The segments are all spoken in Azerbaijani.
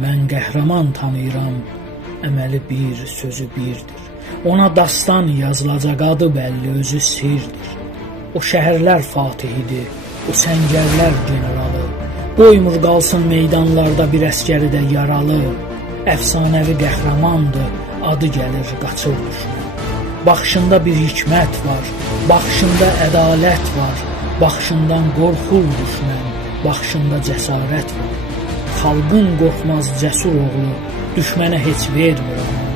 Mən qəhrəman tanıyıram, əməli bir, sözü birdir. Ona dastan yazılacaq, adı bəlli, özü sirdir. O şəhərlər fatihidir, o səngərlər generalı. Qoymur qalsın meydanlarda bir əskəri də yaralı. Əfsanəvi qəhrəmandır, adı gəlir, qaçır düşmən. Baxışında bir hikmət var, baxışında ədalət var. Baxışından qorxur düşmən, baxışında cəsarət var. Xalqın qorxmaz cəsur oğlu, düşmənə heç vermir aman.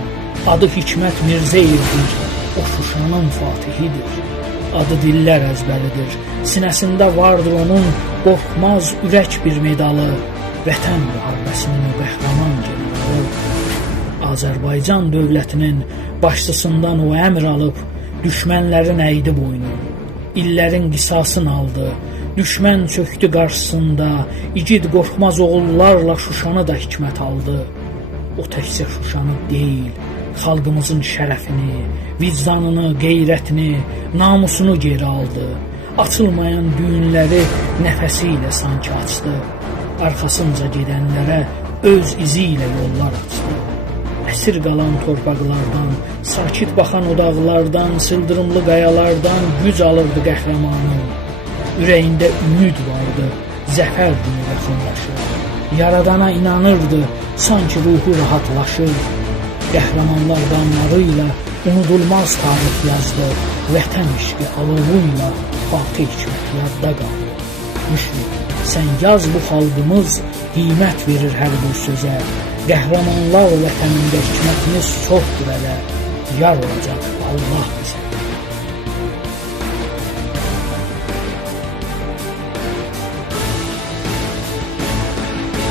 Adı Hikmət Mirzəyevdir, o Şuşanın fatihidir. Adı dillər əzbəlidir, sinəsində vardır onun qorxmaz ürək bir medalı. Vətən müharibəsinin o qəhrəman generalı. Azərbaycan dövlətinin başçısından o əmr alıb, düşmənlərin əydi boynu. İllərin qisasını aldı, düşmən çöktü qarşısında, igid qorxmaz oğullarla Şuşanı da Hikmət aldı. O təkcə Şuşanı deyil, xalqımızın şərəfini, vicdanını, qeyrətini, namusunu geri aldı. Açılmayan düğünləri nəfəsi ilə sanki açdı. Arxasınca gedənlərə öz izi ilə yollar açdı. Əsir qalan torpaqlardan, sakit baxan odaqlardan, sıldırımlı qayalardan güc alırdı qəhrəmanın. Ürəyində ümid vardı, zəfər günü yaxınlaşır. Yaradana inanırdı, sanki ruhu rahatlaşır. Qəhrəmanlar qanlarıyla unudulmaz tarix yazdı. Vətən işqi alovuyla Fatih Hikmət yadda qaldı. Müşrik, sən yaz bu xalqımız qiymət verir hər bir sözə. Qəhrəmanlar vətənində hikmətiniz çoxdur ələ. Yar olacaq Allah bizə.